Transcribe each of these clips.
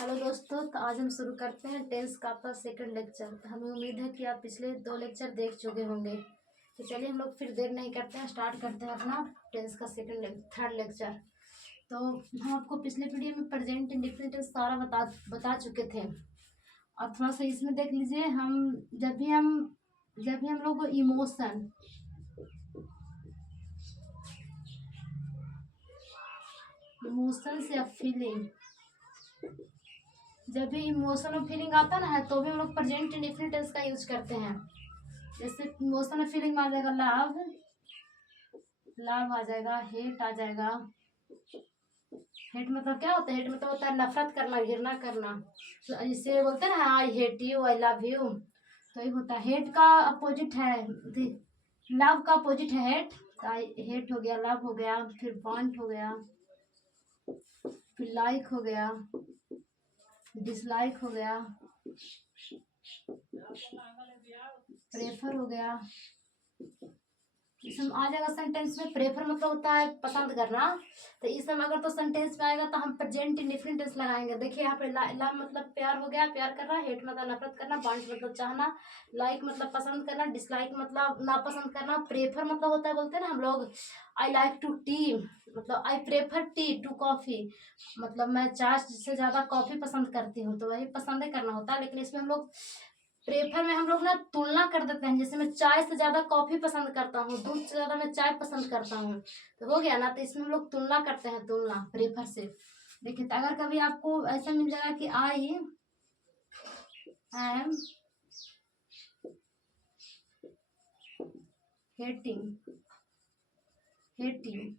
Hello दोस्तों, तो आज हम शुरू करते हैं टेंस का आपका सेकंड लेक्चर। तो हमें उम्मीद है कि आप पिछले 2 लेक्चर देख चुके होंगे। तो चलिए हम लोग फिर देर नहीं करते हैं, स्टार्ट करते हैं अपना टेंस का थर्ड लेक्चर। तो हम आपको पिछले वीडियो में प्रेजेंट इंडेफिनिट टेंस सारा बता चुके थे। और थोड़ा सा इसमें देख लीजिए, जब भी हम लोग इमोशंस या फीलिंग, जब भी इमोशन और फीलिंग आता ना है तो भी हम लोग प्रेजेंट इंडेफिनिट टेंस का यूज करते हैं। जैसे इमोशन और फीलिंग में आ जाएगा लव, लव आ जाएगा, हेट आ जाएगा। हेट मतलब क्या होता है? हेट मतलब होता है नफरत करना, घृणा करना। तो जिससे बोलते हैं ना I hate you, I love you, तो ये होता है। हेट का अपोजिट है, लव का अपोजिट है हेट। तो आई हेट हो गया, लव हो गया, फिर वांट हो गया, फिर लाइक हो गया, डिसलाइक हो गया, प्रेफर हो गया। इसमें आ जाएगा सेंटेंस में प्रेफर मतलब होता है पसंद करना। तो इसमें अगर तो सेंटेंस में आएगा तो हम प्रेजेंट इंडेफिनिट टेंस लगाएंगे। देखिए यहाँ पे लव मतलब प्यार हो गया, प्यार कर रहा है। हेट मतलब नफरत करना, वांट मतलब चाहना, लाइक मतलब पसंद करना, डिसलाइक मतलब नापसंद करना, प्रेफर मतलब होता है, बोलते हैं ना हम लोग आई लाइक टू टी, मतलब I prefer tea to coffee, मतलब मैं चाय से ज्यादा कॉफी पसंद करती हूँ। तो वही पसंद ही करना होता है। लेकिन इसमें हम लोग प्रेफर में हम लोग ना तुलना कर देते हैं। जैसे मैं चाय से ज्यादा कॉफी पसंद करता हूँ, दूध से ज्यादा मैं चाय पसंद करता हूँ, तो हो गया ना। तो इसमें हम लोग तुलना करते हैं, तुलना प्रेफर से। देखिए, तो अगर कभी आपको ऐसा मिल जाएगा कि आई एम हेटिंग हेटिंग,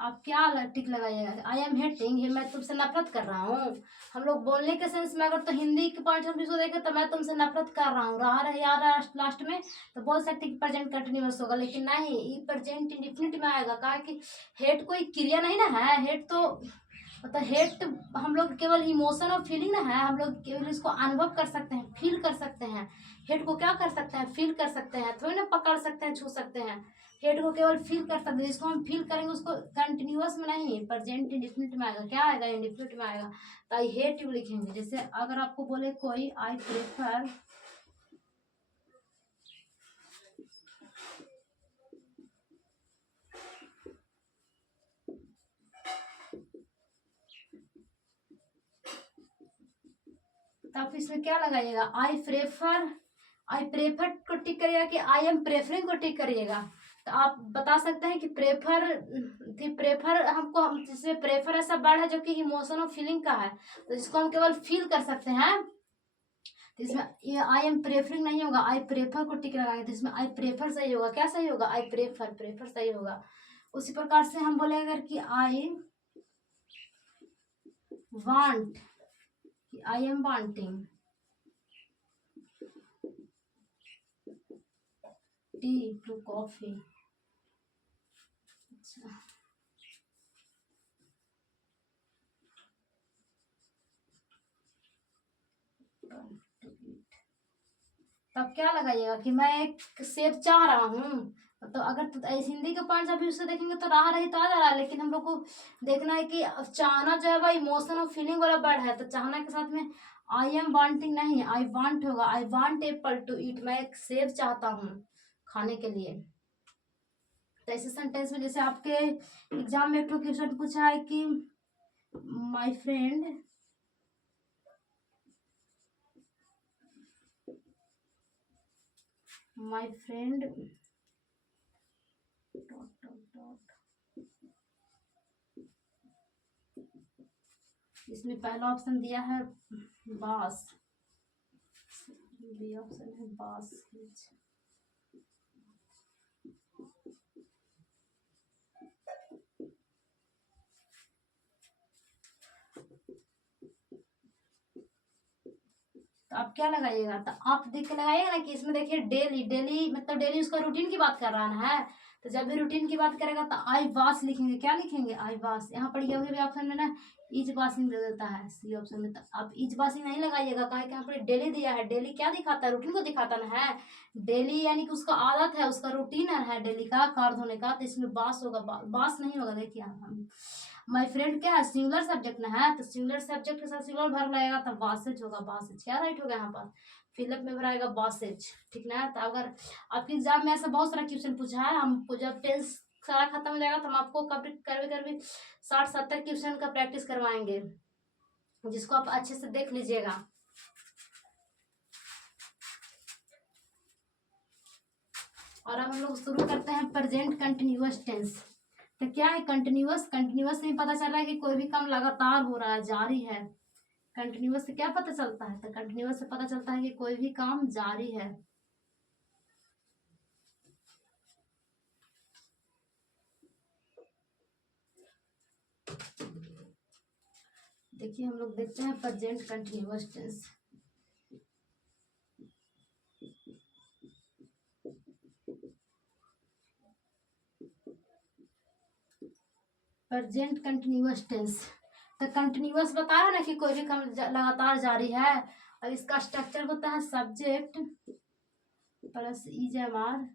आप क्या टिक लगाइएगा? आई एम हेटिंग, मैं तुमसे नफरत कर रहा हूँ। हम लोग बोलने के सेंस में अगर तो हिंदी के पॉइंट ऑफ व्यू से देखें तो मैं तुमसे नफरत कर रहा हूँ, रहा रहे यार लास्ट में तो बोल सकते कि प्रेजेंट कंटिन्यूअस होगा। लेकिन नहीं, ये प्रेजेंट इंडेफिनिट में आएगा। कहा कि हेट कोई क्रिया नहीं ना है। हेट तो मतलब हेट हम लोग केवल इमोशन और फीलिंग ना है, हम लोग केवल इसको अनुभव कर सकते हैं, फील कर सकते हैं। हेट को क्या कर सकते हैं? फील कर सकते हैं, थोड़ी ना पकड़ सकते हैं, छू सकते हैं। हेड को केवल फील कर सकते हैं। जिसको हम फील करेंगे उसको कंटिन्यूअस में नहीं, प्रेजेंट इंडेफिनिट में आएगा। क्या आएगा? इंडेफिनिट में आएगा। तो आई हेट यू लिखेंगे। जैसे अगर आपको बोले कोई आई प्रेफर तो आप इसमें क्या लगाइएगा? आई प्रेफर को टिक करिएगा कि आई एम प्रेफरिंग को टिक करिएगा। तो आप बता सकते हैं कि प्रेफर हम जिसमें प्रेफर ऐसा वर्ड है जो कि इमोशन और फीलिंग का है, तो जिसको हम केवल फील कर सकते हैं। तो इसमें ये आई एम प्रेफरिंग नहीं होगा, आई प्रेफर को टिक लगाएंगे। तो इसमें आई प्रेफर सही होगा। क्या सही होगा? आई प्रेफर सही होगा। उसी प्रकार से हम बोलेंगे अगर कि I want, I am wanting tea to coffee. अच्छा, तब क्या लगाइएगा कि मैं एक सेब चाह रहा हूँ। तो अगर तो ऐसे हिंदी के पॉइंट ऑफ व्यू से देखेंगे तो रहा रही तो आ जा रहा है। लेकिन हम लोग को देखना है कि चाहना जो है वह इमोशन और फीलिंग वाला वर्ड है। तो चाहना के साथ में आई एम वांटिंग नहीं, आई वांट होगा। I want apple to eat, मैं एक सेब चाहता हूँ खाने के लिए। तो ऐसे सेंटेंस में जैसे आपके एग्जाम में एक क्वेश्चन पूछा है कि my friend dot dot dot, इसमें पहला ऑप्शन दिया है बास, बी ऑप्शन है बास। तो आप क्या लगाइएगा? तो आप देख के लगाइएगा ना कि इसमें देखिए डेली, डेली मतलब डेली उसका रूटीन की बात कर रहा है। तो जब भी रूटीन की बात करेगा तो आई वाश लिखेंगे, क्या लिखेंगे, आई वाश। यहाँ पर ये भी ऑप्शन में ना इज वाशिंग दे देता है सी ऑप्शन में, तो आप इज वाशिंग नहीं लगाइएगा, कहा कि यहाँ पर डेली दिया है। डेली क्या दिखाता है, रूटीन को दिखाता ना है। डेली यानी कि उसका आदत है, उसका रूटीन है डेली का कार धोने का, तो इसमें बास होगा, बास नहीं होगा। देखिए हम माई फ्रेंड क्या है, सिंगुलर सब्जेक्ट ना है, तो सिंगुलर सब्जेक्ट के साथ सिंगुलर वर्ब लगेगा तो बासेज होगा, बासेज। क्या राइट होगा यहाँ पर, फिलअप में भराएगा बासेज, ठीक ना। तो अगर आपके एग्जाम में ऐसा बहुत सारा क्वेश्चन पूछा है, हम जब टेंस सारा खत्म हो जाएगा तो हम आपको कभी कभी 60-70 क्वेश्चन का प्रैक्टिस करवाएंगे, जिसको आप अच्छे से देख लीजिएगा। और अब हम लोग शुरू करते हैं प्रेजेंट कंटिन्यूअस टेंस। तो क्या है कंटिन्यूअस, कंटिन्यूअस से पता चल रहा है कि कोई भी काम लगातार हो रहा है, जारी है। कंटिन्यूअस से क्या पता चलता है, तो कंटिन्यूअस से पता चलता है कि कोई भी काम जारी है। देखिए हम लोग देखते हैं present continuous tense. Present continuous tense, तो कंटिन्यूअस बताया ना कि कोई भी काम लगातार जारी है। और इसका स्ट्रक्चर होता है सब्जेक्ट प्लस ईजेमार।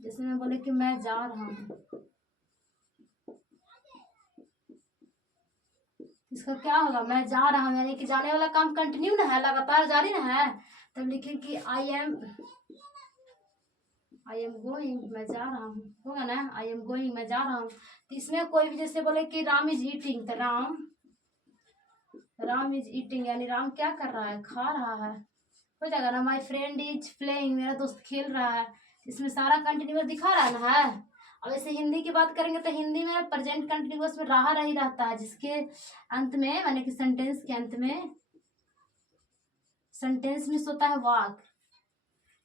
जैसे मैं बोले कि मैं जा रहा हूँ, इसका क्या होगा, मैं जा रहा हूँ, यानी कि जाने वाला काम कंटिन्यू ना है, लगातार जारी ना है। तब लिखे कि आई एम गोइंग, मैं जा रहा हूँ, होगा ना, आई एम गोइंग, मैं जा रहा हूँ। तो इसमें कोई भी जैसे बोले कि राम इज ईटिंग, तो राम इज ईटिंग यानी राम क्या कर रहा है, खा रहा है, हो जाएगा ना। माई फ्रेंड इज प्लेइंग, मेरा दोस्त खेल रहा है। इसमें सारा कंटिन्यूअस दिखा रहा है ना है। अब ऐसे हिंदी की बात करेंगे तो हिंदी में प्रेजेंट कंटिन्यूअस में रहा रही रहता है, जिसके अंत में यानी कि सेंटेंस के अंत में, सेंटेंस में होता है वाक।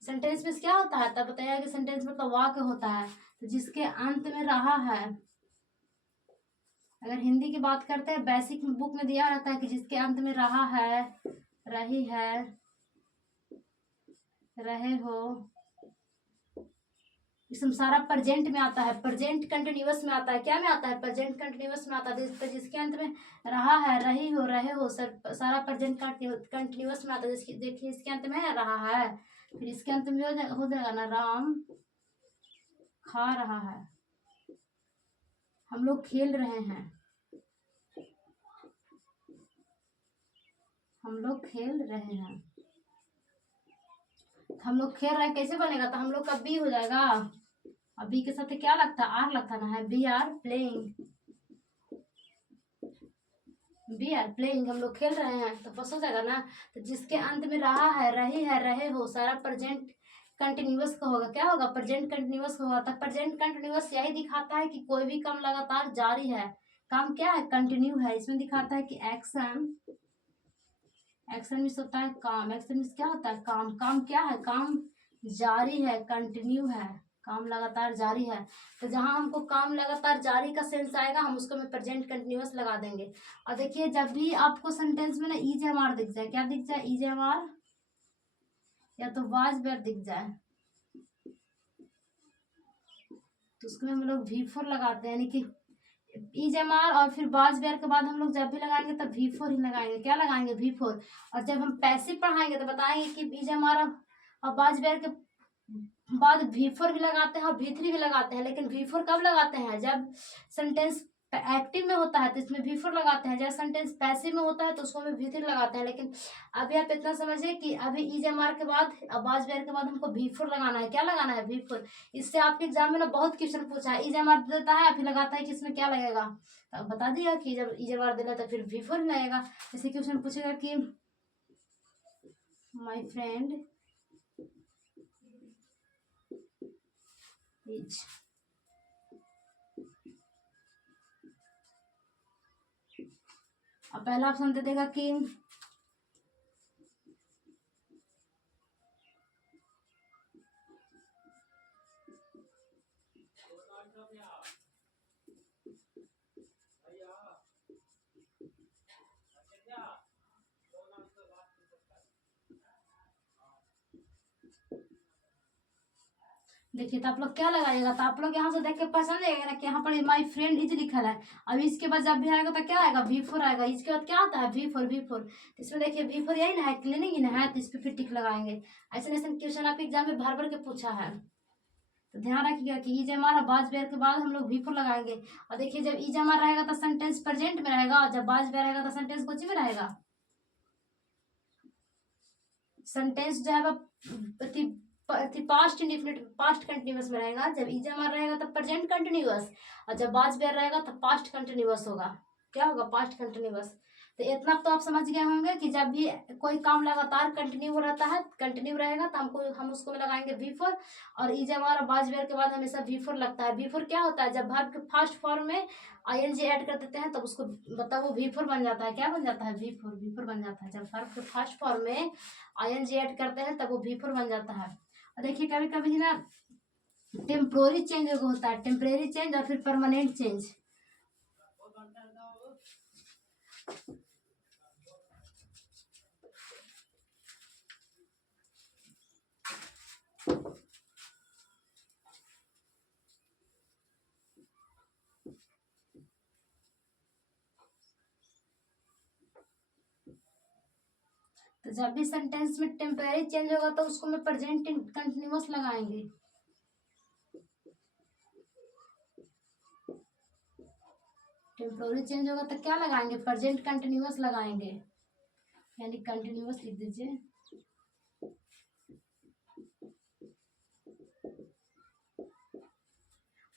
सेंटेंस में क्या होता है, तब बताया कि सेंटेंस मतलब वाक होता है, तो जिसके अंत में रहा है। अगर हिंदी की बात करते हैं, बेसिक बुक में दिया रहता है कि जिसके अंत में रहा है, रही है, रहे हो, इसमें सारा प्रेजेंट में आता है, प्रेजेंट कंटिन्यूअस में आता है। क्या में आता है, प्रेजेंट कंटिन्यूअस में आता है। तो जिसके अंत में रहा है, रही हो, रहे हो, सारा प्रेजेंट कंटिन्यूअस में आता है। देखिए इसके अंत में रहा है, फिर इसके अंत में हो जाएगा ना, राम खा रहा है, हम लोग खेल रहे हैं, हम लोग खेल रहे हैं। हम लोग खेल रहे हैं कैसे बनेगा, तो हम लोग का बी हो जाएगा। अब बी के साथ क्या लगता है, आर लगता ना है, be are playing, be are playing, हम लोग खेल रहे हैं, तो बस हो जाएगा ना। तो जिसके अंत में रहा है, रही है, रहे हो, सारा प्रेजेंट कंटिन्यूअस का होगा। क्या होगा, प्रेजेंट कंटिन्यूअस होगा। तो प्रेजेंट कंटिन्यूअस यही दिखाता है कि कोई भी काम लगातार जारी है, काम क्या है, कंटिन्यू है। इसमें दिखाता है कि एक्शन, एक्शन मीन्स होता है काम, एक्शन मीन्स क्या होता है, काम, काम क्या है, काम जारी है, कंटिन्यू है, काम लगातार जारी है। तो जहां हमको काम लगातार जारी का सेंस आएगा, हम उसको में प्रेजेंट कंटिन्यूअस लगा देंगे। और देखिए जब भी आपको सेंटेंस में ना इज एम आर दिख जाए, क्या दिख जाए, इज एम आर या तो वाज वेयर दिख जाए, तो उसको हम लोग V4 लगाते हैं, यानी कि इज एम आर और फिर बाज वेयर के बाद हम लोग जब भी लगाएंगे तब V4 ही लगाएंगे। क्या लगाएंगे, V4। और जब हम पैसिव पढ़ाएंगे तो बताएंगे कि इज एम आर और बाज वेयर के बाद V4 भी लगाते हैं और V3 भी लगाते हैं। लेकिन V4 कब लगाते हैं, जब सेंटेंस एक्टिव में होता है तो इसमें V4 लगाते हैं, जब सेंटेंस पैसिव में होता है तो उसको में V3 लगाते हैं। लेकिन अभी आप इतना समझिए कि अभी इज एम आर के बाद, आवाज वेयर के बाद हमको V4 लगाना है। क्या लगाना है, V4। इससे आपके एग्जाम में ना बहुत क्वेश्चन पूछा है, इज एम आर देता है फिर लगाता है कि इसमें क्या लगेगा, तो अब बता दिया कि जब इज एम आर देना तो फिर V4 ही लगेगा। जैसे क्वेश्चन पूछेगा कि माई फ्रेंड इज, अब पहला ऑप्शन दे देगा कि देखिए तो आप लोग क्या लगाइएगा, तो आप लोग यहाँ से देख के पहचान जाइएगा ना कि यहाँ पर माई फ्रेंड इज लिखा है। अब इसके बाद जब भी आएगा तो क्या आएगा, V4 आएगा। इसके बाद क्या आता है, V4। तो इसमें देखिए V4 यही ना है, क्लीनिंग ही ना है, तो इस पर फिर टिक लगाएंगे। ऐसे ऐसे क्वेश्चन आपके एग्जाम में भर भर के पूछा है, तो ध्यान रखिएगा कि ई जमा बाज बेर के बाद हम लोग V4 लगाएंगे। और देखिए जब ई जमा रहेगा तो सेंटेंस प्रेजेंट में रहेगा, और जब बाज बेर रहेगा तो सेंटेंस कुछ में रहेगा। सेंटेंस जो है वो पास्ट इंडिफिनिट पास्ट कंटिन्यूअस में रहेगा। जब ई जमा रहेगा तब प्रेजेंट कंटिन्यूअस, और जब बाज बेर रहेगा तब पास्ट कंटिन्यूअस होगा। क्या होगा, पास्ट कंटिन्यूअस। तो इतना तो आप समझ गए होंगे कि जब भी कोई काम लगातार कंटिन्यू रहता है, कंटिन्यू रहेगा, तो हम उसको में लगाएंगे V4। और ई जमा और बाज बेर के बाद हमेशा V4 लगता है। V4 क्या होता है, जब वर्ब के फर्स्ट फॉर्म में ING ऐड कर देते हैं तब उसको मतलब वो V4 बन जाता है। क्या बन जाता है, V4 बन जाता है। जब वर्ब के फर्स्ट फॉर्म में ING ऐड करते हैं तब वो V4 बन जाता है। और देखिए कभी कभी ना टेम्पोररी चेंज होता है, टेम्परेरी चेंज और फिर परमानेंट चेंज। तो जब भी सेंटेंस में टेम्परेरी चेंज होगा तो उसको मैं प्रेजेंट कंटिन्यूअस लगाएंगे। टेम्पोररी चेंज होगा तो क्या लगाएंगे, प्रेजेंट कंटिन्यूअस लगाएंगे, यानी कंटिन्यूअस लिख दीजिए।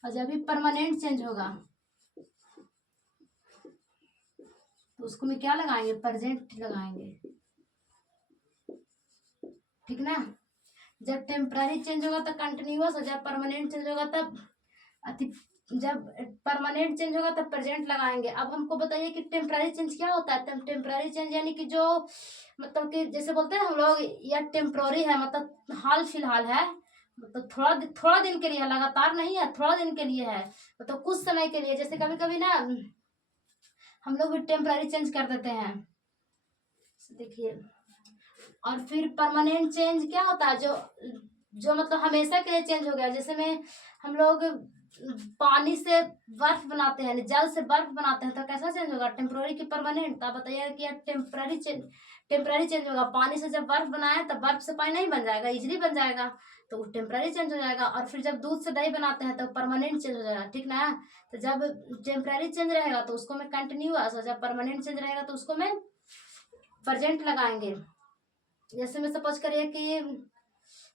और जब भी परमानेंट चेंज होगा तो उसको मैं क्या लगाएंगे, प्रेजेंट लगाएंगे, ठीक ना। जब टेम्पररी चेंज होगा तो कंटिन्यूअस, और जब परमानेंट चेंज होगा तब जब परमानेंट चेंज होगा तब प्रेजेंट लगाएंगे। अब हमको बताइए कि टेम्पररी चेंज क्या होता है। टेम्पररी चेंज यानी कि जो मतलब कि जैसे बोलते हैं हम लोग, या टेम्पररी है मतलब हाल फिलहाल है, मतलब थोड़ा दिन के लिए है, लगातार नहीं है, थोड़ा दिन के लिए है, मतलब कुछ समय के लिए। जैसे कभी कभी ना हम लोग भी टेम्पररी चेंज कर देते हैं, देखिए। और फिर परमानेंट चेंज क्या होता है, जो जो मतलब हमेशा के लिए चेंज हो गया। जैसे में हम लोग पानी से बर्फ बनाते हैं, जल से बर्फ बनाते हैं, तो कैसा चेंज होगा, टेम्पररी की परमानेंट। तो आप बताइए कि टेम्पररी चेंज होगा। पानी से जब बर्फ बनाए तब बर्फ से पानी नहीं बन जाएगा, इजली बन जाएगा, तो टेम्पररी चेंज हो जाएगा। और फिर जब दूध से दही बनाते हैं तो परमानेंट चेंज हो जाएगा, ठीक ना। तो जब टेम्पररी चेंज रहेगा तो उसको मैं कंटिन्यूअस, और जब परमानेंट चेंज रहेगा तो उसको मैं प्रेजेंट लगाएंगे। जैसे मैं सपोज करिए कि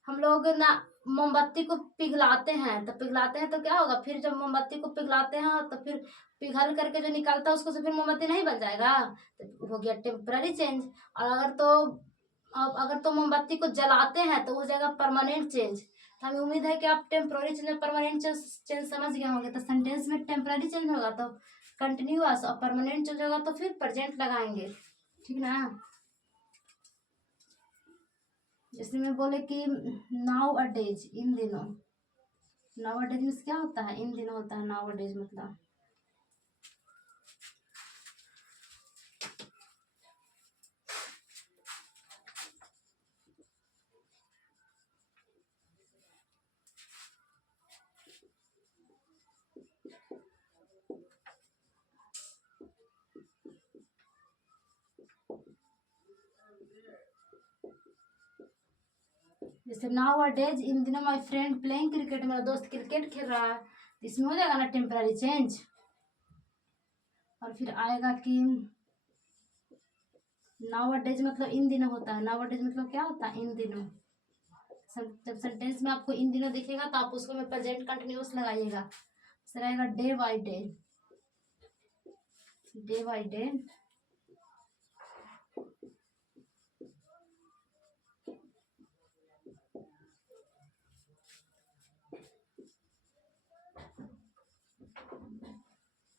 हम लोग ना मोमबत्ती को पिघलाते हैं, तो क्या होगा, फिर जब मोमबत्ती को पिघलाते हैं तो फिर पिघल करके जो निकलता है उसको से फिर मोमबत्ती नहीं बन जाएगा, तो हो गया टेम्पररी चेंज। और अगर तो मोमबत्ती को जलाते हैं तो हो जाएगा परमानेंट चेंज। तो हमें उम्मीद है कि आप टेम्पररी चेंज और परमानेंट चेंज समझ गए होंगे। तो सेंटेंस में टेम्पररी चेंज होगा तो कंटिन्यूअस, और परमानेंट चेंज होगा तो फिर प्रेजेंट लगाएंगे, ठीक ना। जैसे मैं बोले कि नाउ अ डेज, इन दिनों। नाउ अ डेज मीन्स क्या होता है, इन दिनों होता है नाउ अ डेज मतलब। जैसे नाउ अ डेज, इन दिनों माई फ्रेंड प्लेइंग क्रिकेट, मेरा दोस्त क्रिकेट खेल रहा है, तो इसमें हो जाएगा ना टेम्पररी चेंज। और फिर आएगा कि नाउ अ डेज मतलब इन दिनों होता है। नाउ अ डेज मतलब क्या होता है, इन दिनों। जब सेंटेंस में आपको इन दिनों दिखेगा तो आप उसको में प्रेजेंट कंटिन्यूअस लगाइएगा। सर आएगा day by day, day by day.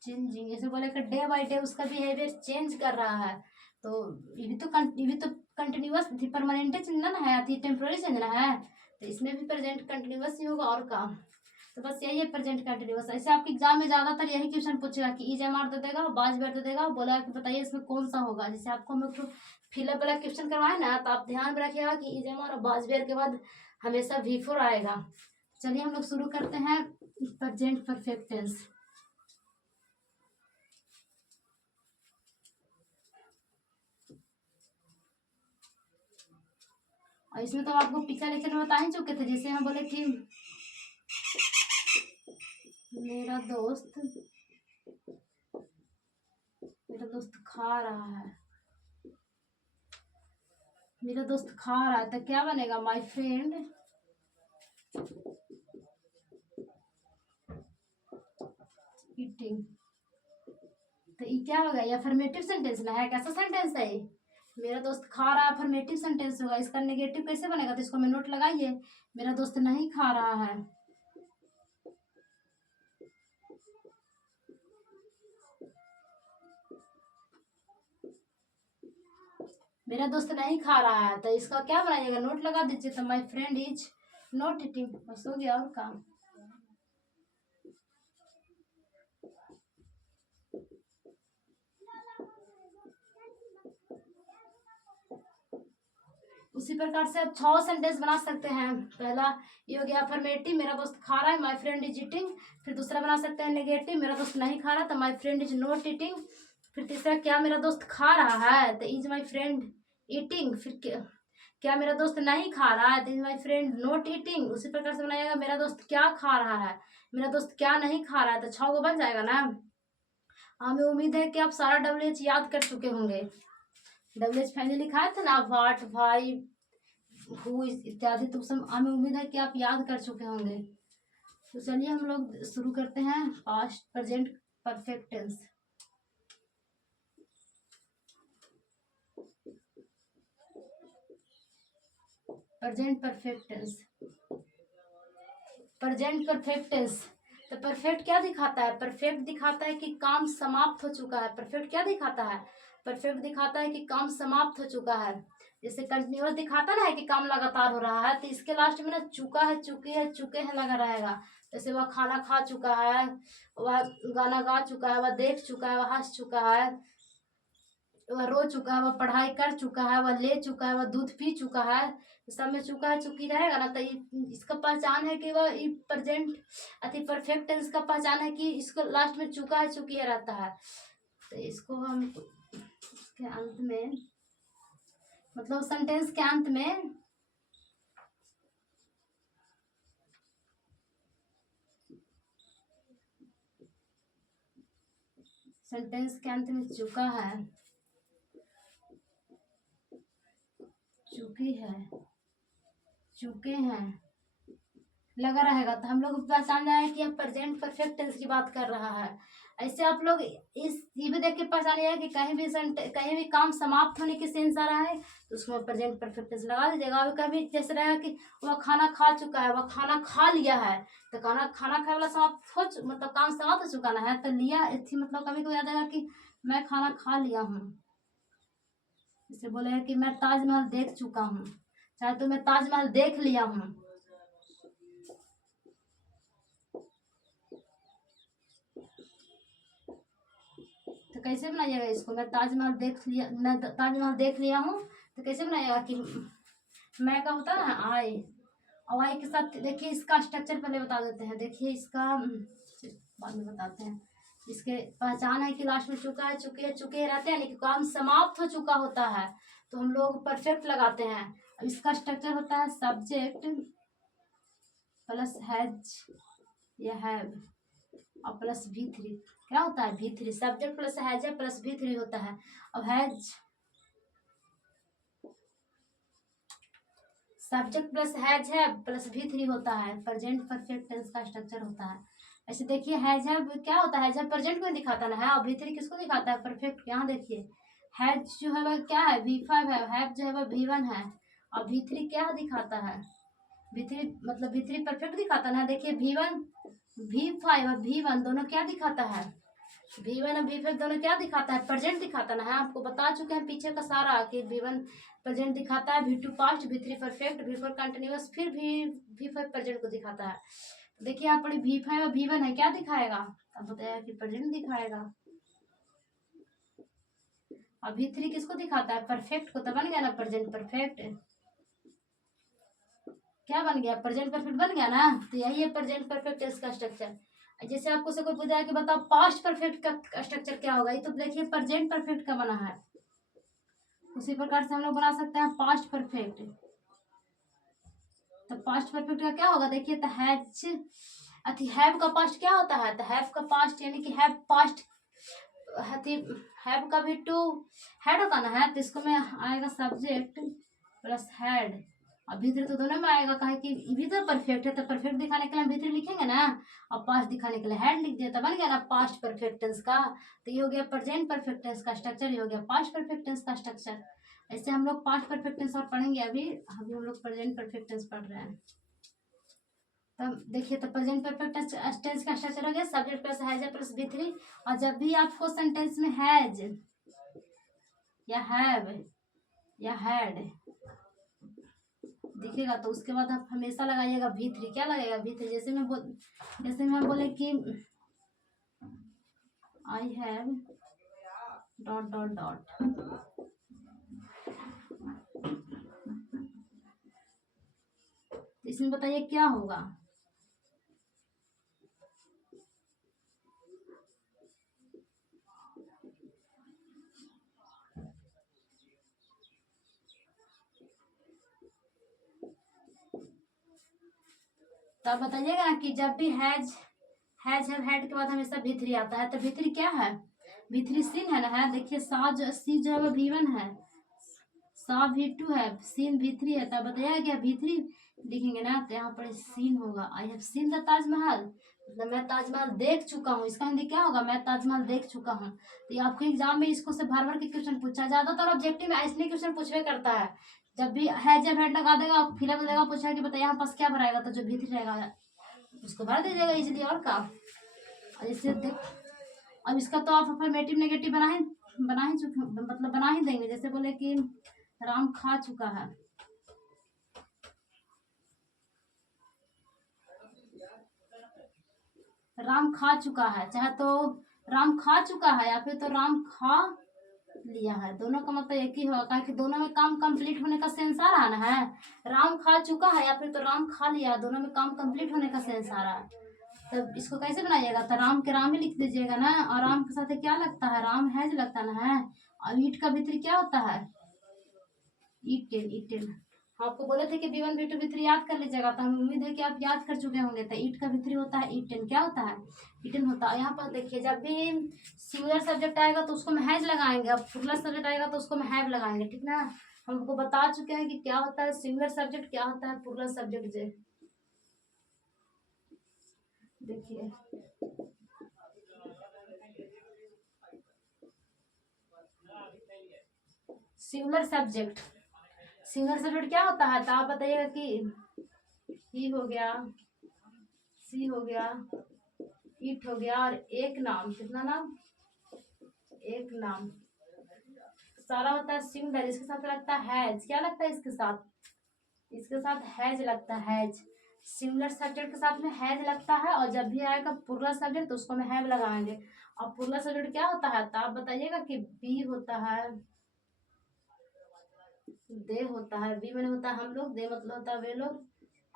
Changing, जैसे बोले कि डे बाई डे उसका बिहेवियर चेंज कर रहा है, तो ये भी तो कंटिन्यूअस थी, परमानेंट चेंज ना है, थी टेम्पोररी चेंज ना है, तो इसमें भी प्रेजेंट कंटिन्यूअस ही होगा और काम। तो बस यही है प्रेजेंट कंटिन्यूअस। ऐसे आपके एग्जाम में ज्यादातर यही क्वेश्चन पूछेगा कि ई जमा दे देगा, बाज बैठ दे देगा, बोला कि बताइए इसमें कौन सा होगा। जैसे आपको हम लोग फिलअप वाला क्वेश्चन करवाए ना, तो आप ध्यान में रखिएगा कि ई जमा और बाज बैठ के बाद हमेशा V4 आएगा, चलिए हम लोग शुरू करते हैं प्रेजेंट परफेक्ट टेंस। और इसमें तो आपको पिछले लेक्चर में बता ही चुके थे, जैसे हम बोले कि मेरा दोस्त खा रहा है, मेरा दोस्त खा रहा है, तो क्या बनेगा? My friend eating. तो ये क्या होगा? ये अफर्मेटिव सेंटेंस ना है? कैसा सेंटेंस है ये? मेरा दोस्त खा रहा है, अफर्मेटिव सेंटेंस होगा। इसका नेगेटिव कैसे बनेगा? तो इसको में नोट लगाइए, मेरा दोस्त नहीं खा रहा है। मेरा दोस्त नहीं खा रहा है, तो इसका क्या बनाइएगा? नोट लगा दीजिए। तो my friend is not eating. बस हो गया और काम। उसी प्रकार से आप 6 सेंटेंस बना सकते हैं। पहला ये हो गया अफर्मेटिव, मेरा दोस्त खा रहा है, माय फ्रेंड इज ईटिंग। फिर दूसरा बना सकते हैं नेगेटिव, मेरा दोस्त नहीं खा रहा, तो my friend is not eating. फिर तीसरा, क्या मेरा दोस्त खा रहा है, तो इज माय फ्रेंड ईटिंग। फिर क्या मेरा दोस्त नहीं खा रहा है, तो is my friend not eating. उसी प्रकार से बनाएगा मेरा दोस्त क्या खा रहा है, मेरा दोस्त क्या नहीं खा रहा है। तो 6 को बन जाएगा ना। हमें उम्मीद है कि आप सारा WH याद कर चुके होंगे। WH पहले लिखा था ना, वाट, भाई, हु इत्यादि। तो सब हमें उम्मीद है कि आप याद कर चुके होंगे। तो चलिए हम लोग शुरू करते हैं past present perfect tense. Present perfect tense, present perfect tense. तो परफेक्ट क्या दिखाता है? परफेक्ट दिखाता है कि काम समाप्त हो चुका है। परफेक्ट क्या दिखाता है? परफेक्ट दिखाता है कि काम समाप्त हो चुका है। जैसे कंटिन्यूअस दिखाता ना है कि काम लगातार हो रहा है, तो इसके लास्ट में ना चुका है, चुकी है, चुके हैं लगा रहेगा। जैसे वह खाना खा चुका है, वह गाना गा चुका है, वह देख चुका है, वह हंस चुका है, वह रो चुका है, वह पढ़ाई कर चुका है, वह ले चुका है, वह दूध पी चुका है। सब में चुका है, चुकी रहेगा ना। तो इसका पहचान है कि वह प्रेजेंट अति परफेक्ट टेंस का पहचान है कि इसको लास्ट में चुका है, चुकी है रहता है। तो इसको हम इसके अंत में, मतलब सेंटेंस के अंत में, सेंटेंस के अंत में चुका है, चुकी है, चुके हैं लगा रहेगा, तो हम लोग पहचान जाए कि अब प्रेजेंट परफेक्ट टेंस की बात कर रहा है। ऐसे आप लोग इस ये भी देख के पहचान जाए कि कहीं भी काम समाप्त होने की सेंस आ रहा है, तो उसमें प्रेजेंट परफेक्ट टेंस लगा दीजिएगा। अभी कभी जैसे रहेगा कि वह खाना खा चुका है, वह खाना खा लिया है, तो खाना खाए वाला समाप्त हो मतलब काम समाप्त हो चुका ना है, तो लिया थी मतलब कभी कोई याद आएगा कि मैं खाना खा लिया हूँ। जैसे बोले कि मैं ताजमहल देख चुका हूँ, चाहे तो मैं ताजमहल देख लिया हूँ। तो कैसे बनाइएगा इसको? मैं ताजमहल देख लिया हूँ, तो कैसे बनाइएगा कि मैं का होता है ना आई, और आई के साथ देखिए इसका स्ट्रक्चर पहले बता देते हैं। देखिए इसका बाद में बताते हैं। इसके पहचान है कि लास्ट में चुका है, चुके रहते हैं, लेकिन काम समाप्त हो चुका होता है, तो हम लोग परफेक्ट लगाते हैं। इसका स्ट्रक्चर होता है सब्जेक्ट प्लस हैज या हैव और प्लस V3। क्या होता है? V3। सब्जेक्ट प्लस हैज है प्लस V3 होता है। अब हैज, सब्जेक्ट प्लस हैज है प्लस V3 होता है। प्रेजेंट परफेक्ट टेंस का स्ट्रक्चर होता है ऐसे। देखिए हैज है क्या होता है? हैज है प्रेजेंट को दिखाता ना है, और V3 किसको दिखाता है? परफेक्ट। यहाँ देखिए हैज जो है वह क्या है? V5 है। हैव जो है वह V1 है, और V3 क्या दिखाता है? V3 मतलब V3 परफेक्ट दिखाता ना। देखिए V1 V5 और V1 दोनों क्या दिखाता है? V1 और V5 दोनों क्या दिखाता है? प्रेजेंट दिखाता ना है। आपको बता चुके हैं पीछे का सारा कि V1 प्रेजेंट दिखाता है, V2 past, V3 perfect, V4 continuous, फिर V5 प्रेजेंट को दिखाता है। देखिए यहाँ पर V5 और V1 है, क्या दिखाएगा? अब बताया कि प्रेजेंट दिखाएगा। और V3 किसको दिखाता है? परफेक्ट को। तो बन गया ना प्रेजेंट परफेक्ट। क्या बन गया, प्रेजेंट परफेक्ट बन गया ना। तो यही है प्रेजेंट परफेक्ट टेंस का स्ट्रक्चर। जैसे आपको से कोई पूछा है कि बताओ पास्ट परफेक्ट का स्ट्रक्चर क्या होगा, ये तो देखिए प्रेजेंट परफेक्ट का बना है। उसी प्रकार से हम लोग बना सकते हैं पास्ट परफेक्ट। तो पास्ट परफेक्ट का क्या होगा, देखिए तो हैज अथी हैव का पास्ट क्या होता है, तो हैव का पास्ट यानी कि हैव पास्ट हैव का भी टू हैड होता ना है, तो इसको में आएगा सब्जेक्ट प्लस हैड। अब भीतर तो दोनों में आएगा, कहे कि भी तो परफेक्ट है, तो परफेक्ट दिखाने के लिए हम भीतर लिखेंगे ना, और पास्ट दिखाने के लिए हैड लिख दिया, तो बन गया ना पास्ट परफेक्ट टेंस का। तो ये हो गया प्रेजेंट परफेक्ट टेंस का स्ट्रक्चर, ये हो गया पास्ट परफेक्ट टेंस का स्ट्रक्चर। ऐसे हम लोग पास्ट परफेक्ट टेंस और पढ़ेंगे, अभी अभी हम लोग प्रेजेंट परफेक्ट टेंस पढ़ रहे हैं। तब देखिए, तो प्रेजेंट परफेक्ट टेंस का स्ट्रक्चर हो गया subject plus has plus V3। और जब भी आपको सेंटेंस में हैज या हैव या हैड दिखेगा, तो उसके बाद आप हमेशा लगाइएगा V3। क्या लगेगा V3, जैसे मैं बोले कि I have dot dot dot, इसमें बताइए क्या होगा। तो आप बताइएगा ना कि जब भी हैज हैड के बाद हमेशा V3 आता है, तो V3 क्या है, V3 सीन है ना, है देखिए सी जो है वो V1 है, सा V2 है, सीन V3 है। तब बताइएगा क्या V3 लिखेंगे ना, तो यहाँ पर सीन होगा। I have seen the Taj Mahal, मतलब मैं ताजमहल देख चुका हूँ, इसका हिंदी क्या होगा, मैं ताजमहल देख चुका हूँ। तो ये आपको एग्जाम में इसको से भर भर के क्वेश्चन पूछा, ज्यादातर ऑब्जेक्टिव में ऐसे क्वेश्चन पूछवे करता है। जब भी है जब हेड लगा देगा, फिलअप देगा, पूछा कि बताइए यहाँ पास क्या भराएगा, तो जो V3 रहेगा उसको भर दीजिएगा इजीली, और का। और जैसे देख, अब इसका तो आप अफर्मेटिव नेगेटिव बना ही चुके, मतलब बना ही देंगे। जैसे बोले कि राम खा चुका है, राम खा चुका है, चाहे तो राम खा चुका है या फिर तो राम खा लिया है, दोनों का मतलब एक ही होगा, कि दोनों में काम कंप्लीट होने का सेंस आ रहा है। राम खा चुका है या फिर तो राम खा लिया, दोनों में काम कंप्लीट होने का सेंस आ रहा है। तो इसको कैसे बनाइएगा, तो राम के राम ही लिख दीजिएगा ना, और राम के साथ क्या लगता है, राम हैज लगता ना है। और ईट का भीतर क्या होता है, ईटेन ईटेन। आपको बोले थे कि V1 V2 V3 याद कर लीजिएगा, तो हम उम्मीद है कि आप याद कर चुके होंगे। तो ईट का V3 होता है ईटेन, क्या होता है, ईटेन होता है। यहाँ पर देखिए, जब भी सिंगुलर सब्जेक्ट आएगा तो उसको में हैज लगाएंगे, अब प्लूरल सब्जेक्ट आएगा तो उसको में हैव लगाएंगे, ठीक ना। हमको बता चुके हैं कि क्या होता है सिंगुलर सब्जेक्ट, क्या होता है प्लूरल सब्जेक्ट। जे देखिए, सिंगुलर सब्जेक्ट क्या होता है, तो आप बताइएगा कि ही हो गया, सी हो गया, इट हो गया, और एक नाम, कितना नाम, एक नाम, सारा होता है सिंगुलर। इसके साथ लगता है हैज, क्या लगता है इसके साथ हैज लगता है, हैज। सिंगुलर सब्जेक्ट के साथ में हैज लगता है, और जब भी आएगा प्लूरल सब्जेक्ट तो उसको में हैव लगाएंगे। और प्लूरल सब्जेक्ट क्या होता है, तो आप बताइएगा कि बी होता है, दे होता है, बी मैंने होता है हम लोग, दे मतलब होता है वे लोग,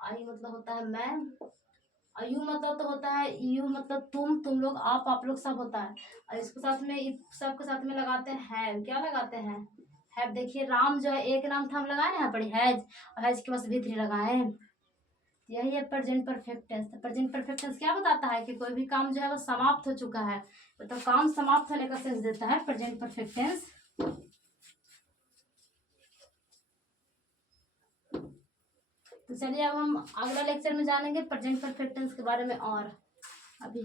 आई मतलब होता है मैं, और यू मतलब तो होता है यू मतलब तुम लोग, आप लोग सब होता है। और इसके साथ में सब के साथ में लगाते हैं, क्या लगाते हैं, हैव। देखिए राम जो है एक नाम था, हम लगाए ना यहाँ पर हैज, और हैज के पास V3 लगाए। यही है present perfect tense. Present perfect tense क्या बताता है कि कोई भी काम जो है वो समाप्त हो चुका है, मतलब काम समाप्त होने का सेंस देता है प्रेजेंट परफेक्ट टेंस। तो चलिए अब हम अगला लेक्चर में जानेंगे प्रेजेंट परफेक्ट टेंस के बारे में, और अभी